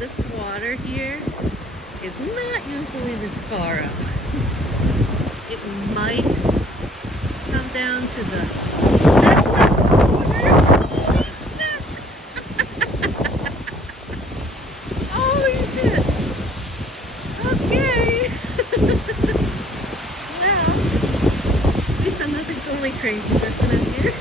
this water here is not usually this far up. It might come down to the that Holy shit! Okay. Well, at least I'm not the only crazy person in here.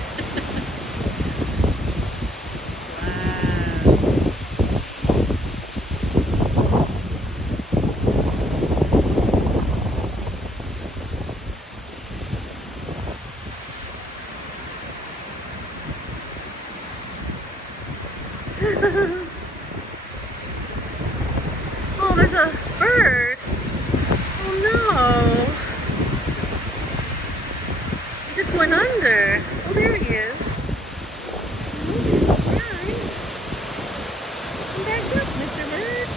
Oh, there's a bird. Oh no. He just went under. Oh, there he is. Oh, he's fine. Come back up, Mr. Bird.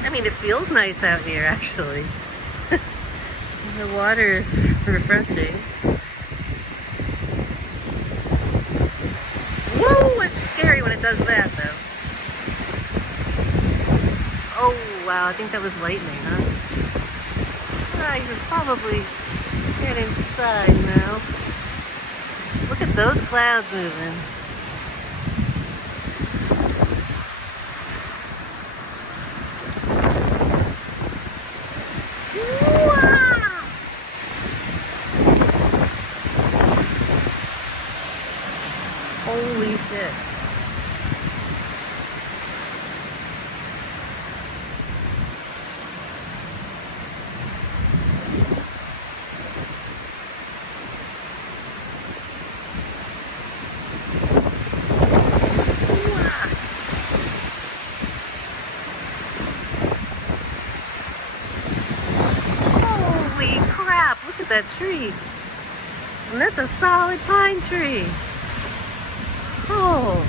I mean, it feels nice out here, actually. The water is refreshing. Whoa, it's scary when it does that, though. Oh, wow, I think that was lightning, huh? I can probably get inside now. Look at those clouds moving. Holy shit. Holy crap, look at that tree. And that's a solid pine tree. Oh.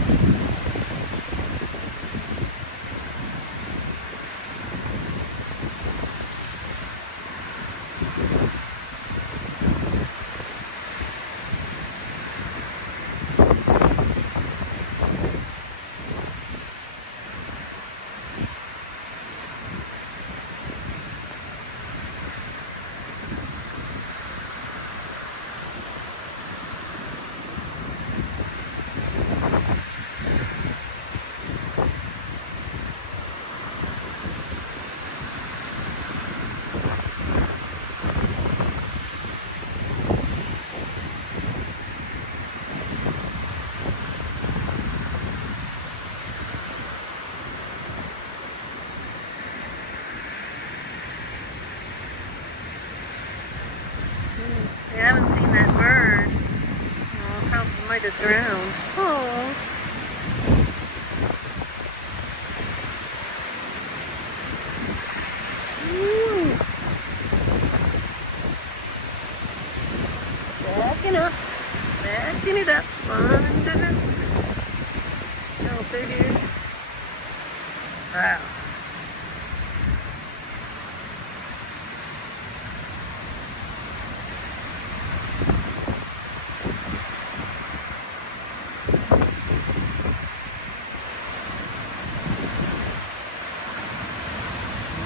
I haven't seen that bird. Oh, probably might have drowned. Oh. Ooh. Backing up. Backing it up. Under the shelter here. Wow.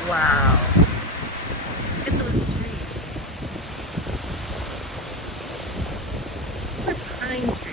Wow. Look at those trees. Those are pine trees.